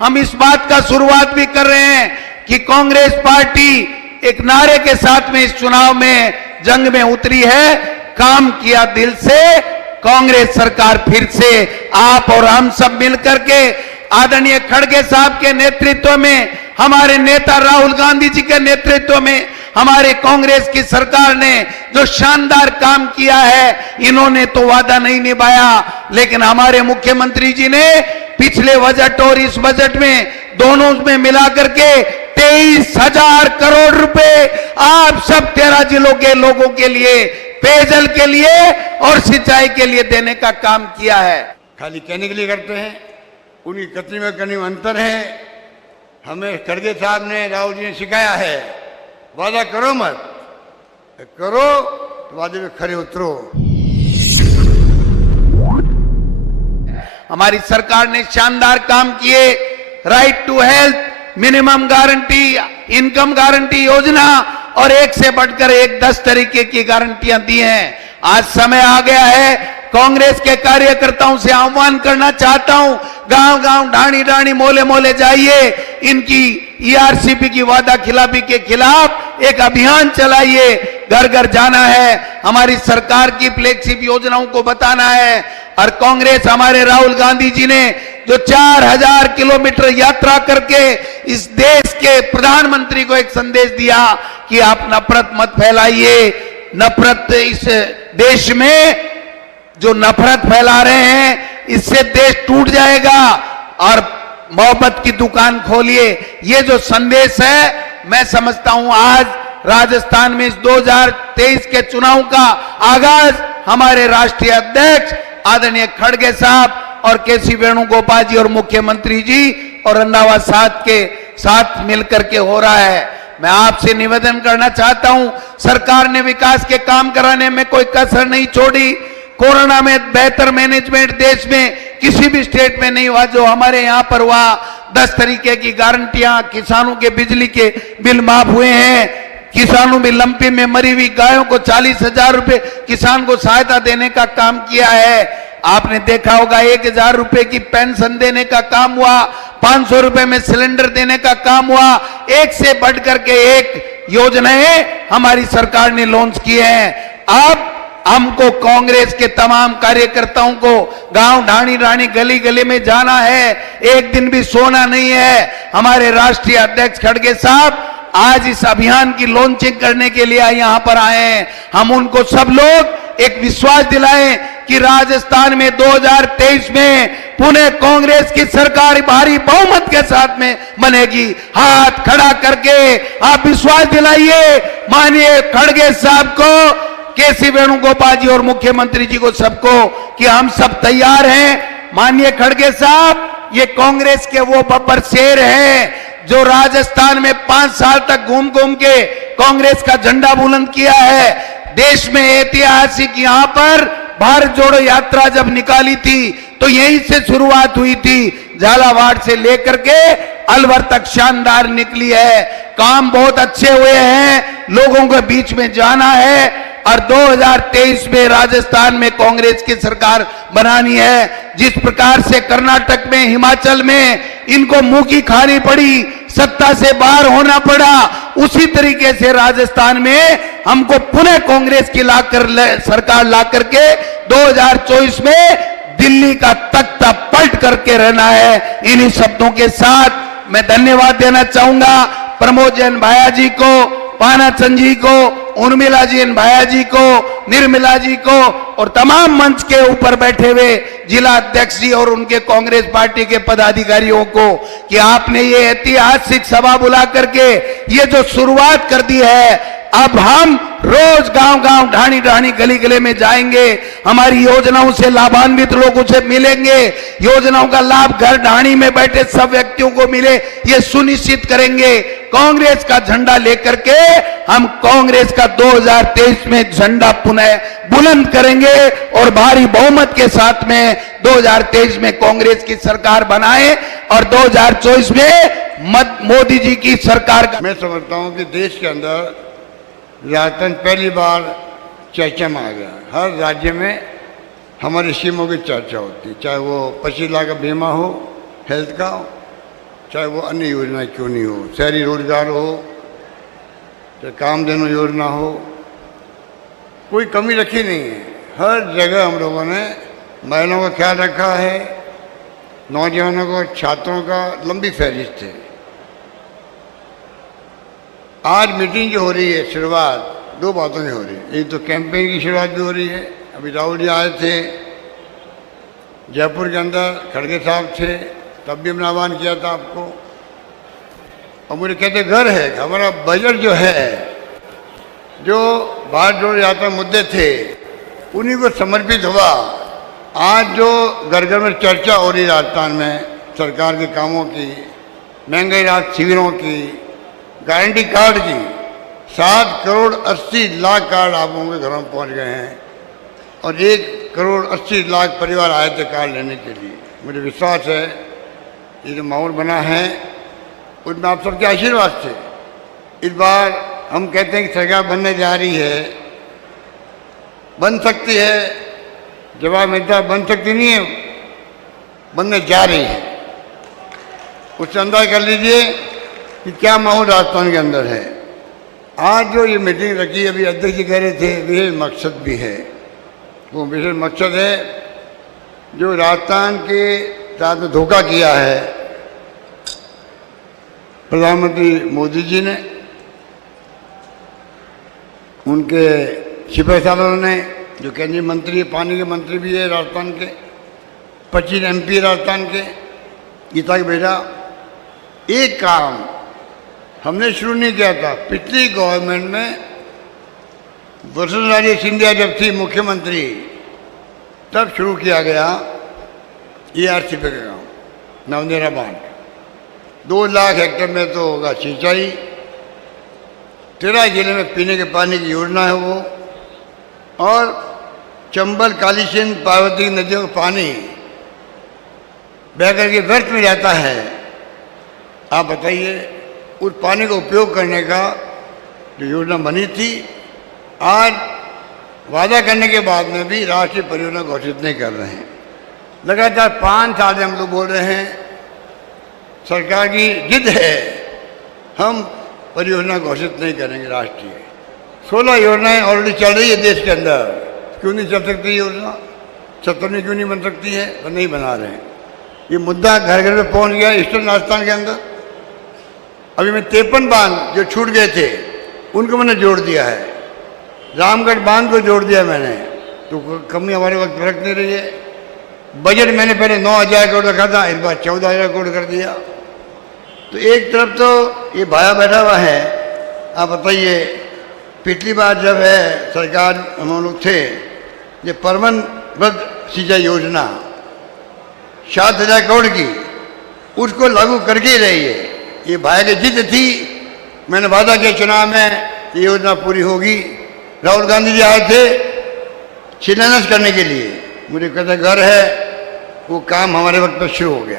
हम इस बात का शुरुआत भी कर रहे हैं कि कांग्रेस पार्टी एक नारे के साथ में इस चुनाव में जंग में उतरी है, काम किया दिल से। कांग्रेस सरकार फिर से आप और हम सब मिलकर के आदरणीय खड़गे साहब के नेतृत्व में, हमारे नेता राहुल गांधी जी के नेतृत्व में हमारे कांग्रेस की सरकार ने जो शानदार काम किया है, इन्होंने तो वादा नहीं निभाया, लेकिन हमारे मुख्यमंत्री जी ने पिछले बजट और इस बजट में दोनों में मिलाकर के 23,000 करोड़ रुपए आप सब 13 जिलों के लोगों के लिए पेयजल के लिए और सिंचाई के लिए देने का काम किया है। खाली कहने के लिए करते हैं, उनकी कतरी में करने में अंतर है। हमें खड़गे साहब ने, राहुल जी ने सिखाया है, वादा करो मत, करो तो वादे में खरे उतरो। हमारी सरकार ने शानदार काम किए। Right to health, minimum guarantee, income guarantee योजना और एक से बढ़कर एक 10 तरीके की गारंटियां दी हैं। आज समय आ गया है, कांग्रेस के कार्यकर्ताओं से आह्वान करना चाहता हूं, गांव गांव ढाणी ढाणी मोले मोले जाइए, इनकी ईआरसीपी की वादा खिलाफी के खिलाफ एक अभियान चलाइए। घर घर जाना है, हमारी सरकार की फ्लैगशिप योजनाओं को बताना है। और कांग्रेस, हमारे राहुल गांधी जी ने जो 4000 किलोमीटर यात्रा करके इस देश के प्रधानमंत्री को एक संदेश दिया कि आप नफरत मत फैलाइए। नफरत, इस देश में जो नफरत फैला रहे हैं, इससे देश टूट जाएगा और मोहब्बत की दुकान खोलिए। ये जो संदेश है, मैं समझता हूं आज राजस्थान में इस 2023 के चुनाव का आगाज हमारे राष्ट्रीय अध्यक्ष आदरणीय खड़गे साहब और केसी वेणुगोपाल जी और मुख्यमंत्री जी और रंधावा साहब के साथ मिलकर के हो रहा है। मैं आपसे निवेदन करना चाहता हूं, सरकार ने विकास के काम कराने में कोई कसर नहीं छोड़ी। कोरोना में बेहतर मैनेजमेंट देश में किसी भी स्टेट में नहीं हुआ जो हमारे यहां पर हुआ। 10 तरीके की गारंटियां, किसानों के बिजली के बिल माफ हुए हैं, किसानों में लंपी में मरी हुई गायों को 40,000 रुपए किसान को सहायता देने का काम किया है। आपने देखा होगा 1,000 रुपए की पेंशन देने का काम हुआ, 500 रुपए में सिलेंडर देने का काम हुआ। एक से बढ़कर के एक योजनाएं हमारी सरकार ने लॉन्च किए हैं। अब हमको कांग्रेस के तमाम कार्यकर्ताओं को गांव ढाणी ढाणी गली गली में जाना है, एक दिन भी सोना नहीं है। हमारे राष्ट्रीय अध्यक्ष खड़गे साहब आज इस अभियान की लॉन्चिंग करने के लिए यहां पर आए हैं। हम उनको सब लोग एक विश्वास दिलाएं कि राजस्थान में 2023 में पुनः कांग्रेस की सरकार भारी बहुमत के साथ में बनेगी। हाथ खड़ा करके आप विश्वास दिलाइए माननीय खड़गे साहब को, केसी वेणुगोपाल जी और मुख्यमंत्री जी को, सबको, कि हम सब तैयार हैं। माननीय खड़गे साहब, ये कांग्रेस के वो बब्बर शेर हैं जो राजस्थान में 5 साल तक घूम घूम के कांग्रेस का झंडा बुलंद किया है। देश में ऐतिहासिक यहां पर भारत जोड़ो यात्रा जब निकाली थी तो यहीं से शुरुआत हुई थी, झालावाड़ से लेकर के अलवर तक शानदार निकली है। काम बहुत अच्छे हुए हैं, लोगों के बीच में जाना है और 2023 में राजस्थान में कांग्रेस की सरकार बनानी है। जिस प्रकार से कर्नाटक में, हिमाचल में इनको मुंह की खानी पड़ी, सत्ता से बाहर होना पड़ा, उसी तरीके से राजस्थान में हमको पुनः कांग्रेस की सरकार ला करके 2024 में दिल्ली का तख्ता पलट करके रहना है। इन्हीं शब्दों के साथ मैं धन्यवाद देना चाहूंगा प्रमोद जैन भाया जी को, पानाचंद जी को, उर्मिला जी भाया जी को, निर्मला जी को और तमाम मंच के ऊपर बैठे हुए जिला अध्यक्ष जी और उनके कांग्रेस पार्टी के पदाधिकारियों को कि आपने ये ऐतिहासिक सभा बुला करके ये जो शुरुआत कर दी है। अब हम रोज गांव गांव ढाणी ढाणी गली गली में जाएंगे, हमारी योजनाओं से लाभान्वित लोगों से मिलेंगे, योजनाओं का लाभ घर ढाणी में बैठे सब व्यक्तियों को मिले, ये सुनिश्चित करेंगे। कांग्रेस का झंडा लेकर के हम कांग्रेस का 2023 में झंडा पुनः बुलंद करेंगे और भारी बहुमत के साथ में 2023 में कांग्रेस की सरकार बनाए और 2024 में मोदी जी की सरकार। मैं समझता हूं कि देश के अंदर राजस्थान पहली बार चर्चा में आ गया। हर राज्य में हमारी स्कीमों की चर्चा होती है, चाहे वो 25 लाख का बीमा हो हेल्थ का, चाहे वो अन्य योजना क्यों नहीं हो, शहरी रोजगार हो, चाहे कामधेनु योजना हो, कोई कमी रखी नहीं है। हर जगह हम लोगों ने महिलाओं का ख्याल रखा है, नौजवानों को, छात्रों का लंबी फहरिस्त है। आज मीटिंग जो हो रही है, शुरुआत 2 बातों की हो रही है। एक तो कैंपेन की शुरुआत भी हो रही है। अभी राहुल जी आए थे जयपुर के अंदर, खड़गे साहब थे, तब भी हमने आह्वान किया था आपको, और मुझे कहते घर है कि हमारा बजट जो है, जो भारत जोड़ो यात्रा मुद्दे थे उन्हीं को समर्पित हुआ। आज जो घर घर में चर्चा हो रही राजस्थान में सरकार के कामों की, महंगाई राहत शिविरों की, गारंटी कार्ड की, 7 करोड़ 80 लाख कार्ड आप लोगों के घरों में पहुंच गए हैं, और 1 करोड़ 80 लाख परिवार आए थे कार्ड लेने के लिए। मुझे विश्वास है ये जो माहौल बना है उसमें आप सबके आशीर्वाद से इस बार हम कहते हैं कि सरकार बनने जा रही है, बन सकती है। जवाब मिलता है बन सकती नहीं है, बनने जा रही है। उससे अंदाजा कर लीजिए कि क्या माहौल राजस्थान के अंदर है। आज जो ये मीटिंग रखी, अभी अध्यक्ष जी कह रहे थे, विशेष मकसद भी है। वो विशेष मकसद है जो राजस्थान के साथ में धोखा किया है प्रधानमंत्री मोदी जी ने, उनके सिपह सालों ने, जो केंद्रीय मंत्री, पानी के मंत्री भी है राजस्थान के, 25 MP राजस्थान के, गीता के बेटा। एक काम हमने शुरू नहीं किया था, पिछली गवर्नमेंट में वसुंधरा सिंधिया जब थी मुख्यमंत्री, तब शुरू किया गया ERCP का काम, नवनेरा बांध। 2 लाख हेक्टेयर में तो होगा सिंचाई, 13 जिले में पीने के पानी की योजना है वो, और चंबल, काली सिंध, पार्वती नदियों का पानी बह करके व्यर्थ में जाता है। आप बताइए, उस पानी का उपयोग करने का जो योजना बनी थी, आज वादा करने के बाद में भी राष्ट्रीय परियोजना घोषित नहीं कर रहे हैं। लगातार 5 साल से हम लोग बोल रहे हैं, सरकार की जिद है हम परियोजना घोषित नहीं करेंगे राष्ट्रीय। 16 योजनाएं ऑलरेडी चल रही है देश के अंदर, क्यों नहीं चल सकती योजना? 17वीं क्यों नहीं बन सकती है? वो नहीं बना रहे हैं। ये मुद्दा घर घर में पहुंच गया ईस्टर्न राजस्थान के अंदर। अभी मैं 53 बांध जो छूट गए थे उनको मैंने जोड़ दिया है, रामगढ़ बांध को जोड़ दिया मैंने, तो कमी हमारे वक्त रख नहीं रही है। बजट मैंने पहले 9,000 करोड़ रखा था, इस बार 14,000 करोड़ कर दिया। तो एक तरफ तो ये भाया बैठा हुआ है। आप बताइए, पिछली बार जब है सरकार हम लोग थे, ये परमनबद्ध सिंचाई योजना 7,000 करोड़ की, उसको लागू करके ही रही है। ये भाया की जिद थी, मैंने वादा किया चुनाव में ये योजना पूरी होगी। राहुल गांधी जी आए थे शिलान्यास करने के लिए, मुझे कहते घर है, वो काम हमारे वक्त पर शुरू हो गया।